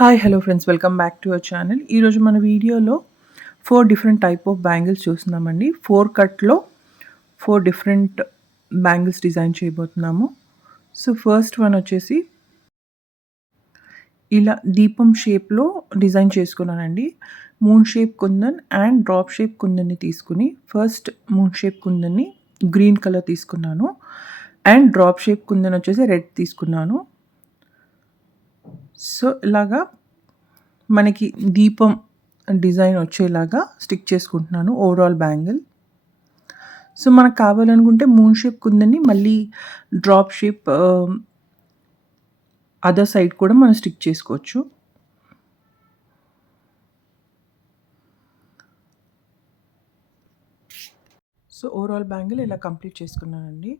Hi hello friends, welcome back to our channel. ఈరోజు మన వీడియోలో 4 డిఫరెంట్ టైప్ ఆఫ్ బ్యాంగిల్స్ చూస్తున్నామండి. 4 కట్లో 4 డిఫరెంట్ బ్యాంగిల్స్ డిజైన్ చేయబోతున్నాము. సో ఫస్ట్ వన్ వచ్చేసి ఇలా దీపం షేప్లో డిజైన్ చేసుకున్నానండి. Moon shape kundan and drop shape కుందన్ని తీసుకుని, ఫస్ట్ మూన్ షేప్ కుందన్ని గ్రీన్ కలర్ తీసుకున్నాను అండ్ డ్రాప్ షేప్ కుందన్ వచ్చేసి రెడ్ తీసుకున్నాను. సో ఇలాగా మనకి దీపం డిజైన్ వచ్చేలాగా స్టిక్ చేసుకుంటున్నాను ఓవరాల్ బ్యాంగిల్. సో మనకు కావాలనుకుంటే మూన్ షేప్ కుందని మళ్ళీ డ్రాప్ షేప్ అదర్ సైడ్ కూడా మనం స్టిక్ చేసుకోవచ్చు. సో ఓవరాల్ బ్యాంగిల్ ఇలా కంప్లీట్ చేసుకున్నానండి.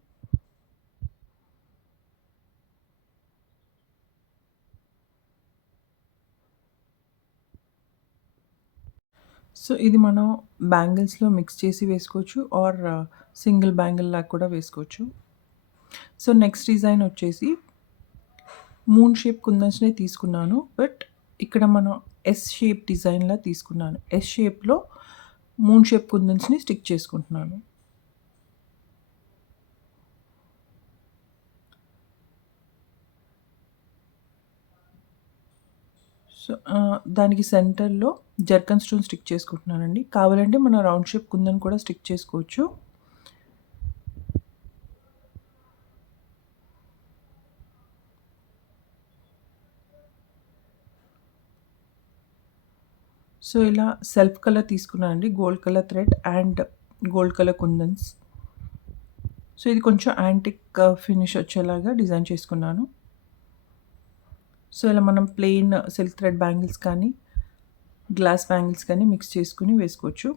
సో ఇది మనం బ్యాంగిల్స్లో మిక్స్ చేసి వేసుకోవచ్చు ఆర్ సింగిల్ బ్యాంగిల్ లాగా కూడా వేసుకోవచ్చు. సో నెక్స్ట్ డిజైన్ వచ్చేసి మూన్ షేప్ కుందన్స్నే తీసుకున్నాను, బట్ ఇక్కడ మనం ఎస్ షేప్ డిజైన్లా తీసుకున్నాను. ఎస్ షేప్లో మూన్ షేప్ కుందన్స్ని స్టిక్ చేసుకుంటున్నాను. సో దానికి సెంటర్లో జర్కన్ స్టోన్ స్టిక్ చేసుకుంటున్నానండి. కావాలంటే మనం రౌండ్ షేప్ కుందన్ కూడా స్టిక్ చేసుకోవచ్చు. సో ఇలా సెల్ఫ్ కలర్ తీసుకున్నానండి, gold colour thread and gold colour kundans. So ఇది కొంచెం యాంటిక్ ఫినిష్ వచ్చేలాగా డిజైన్ చేసుకున్నాను. సో ఇలా మనం ప్లెయిన్ సిల్క్ థ్రెడ్ బ్యాంగిల్స్ కానీ గ్లాస్ బ్యాంగిల్స్ కానీ మిక్స్ చేసుకుని వేసుకోవచ్చు,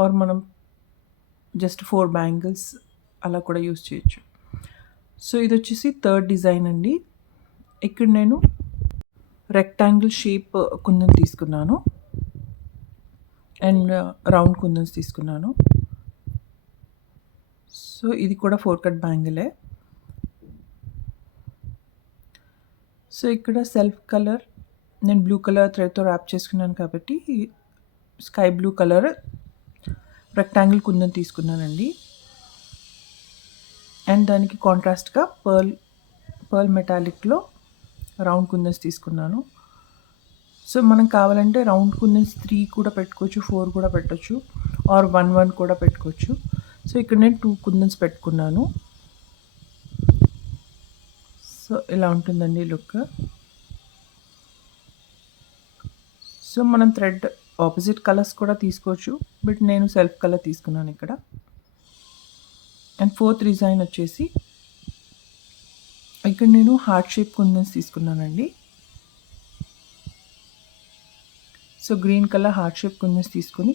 ఆర్ మనం జస్ట్ 4 బ్యాంగిల్స్ అలా కూడా యూస్ చేయొచ్చు. సో ఇది వచ్చేసి థర్డ్ డిజైన్ అండి. ఇక్కడ నేను రెక్టాంగిల్ షేప్ కుందన్ తీసుకున్నాను అండ్ రౌండ్ కుందన్స్ తీసుకున్నాను. సో ఇది కూడా 4 కట్ బ్యాంగిలే. సో ఇక్కడ సెల్ఫ్ కలర్ నేను బ్లూ కలర్ థ్రెడ్తో ర్యాప్ చేసుకున్నాను కాబట్టి sky blue colour rectangle kundan తీసుకున్నానండి. అండ్ దానికి కాంట్రాస్ట్గా పర్ల్ మెటాలిక్లో రౌండ్ కుందన్స్ తీసుకున్నాను. సో మనం కావాలంటే రౌండ్ కుందన్స్ 3 కూడా పెట్టుకోవచ్చు, 4 కూడా పెట్టచ్చు, ఆర్ 1 కూడా పెట్టుకోవచ్చు. సో ఇక్కడ నేను 2 కుందన్స్ పెట్టుకున్నాను. సో ఇలా ఉంటుందండి లుక్. సో మనం థ్రెడ్ ఆపోజిట్ కలర్స్ కూడా తీసుకోవచ్చు, బట్ నేను సెల్ఫ్ కలర్ తీసుకున్నాను ఇక్కడ. అండ్ ఫోర్త్ డిజైన్ వచ్చేసి ఇక్కడ నేను హార్ట్ షేప్ కుందన్స్ తీసుకున్నానండి. So green colour heart shape kundans తీసుకొని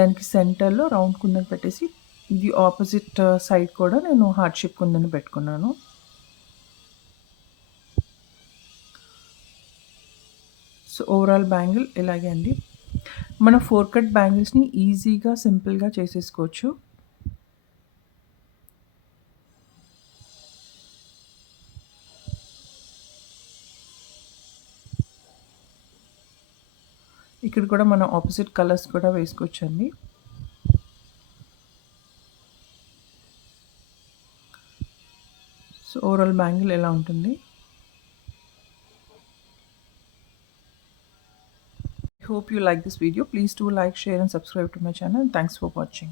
దానికి సెంటర్లో రౌండ్ కుందన్ పెట్టేసి ఇది ఆపోజిట్ సైడ్ కూడా నేను హార్ట్ షేప్ కుందన్ పెట్టుకున్నాను. సో ఓవరాల్ బ్యాంగిల్ ఇలాగే అండి. మన 4 కట్ బ్యాంగిల్స్ని ఈజీగా సింపుల్గా చేసేసుకోవచ్చు. ఇక్కడ కూడా మనం ఆపోజిట్ కలర్స్ కూడా వేసుకోవచ్చు అండి. సో ఓవరాల్ బ్యాంగిల్ ఎలా ఉంటుంది. I hope you like this video. Please do like, share and subscribe to my channel. Thanks for watching.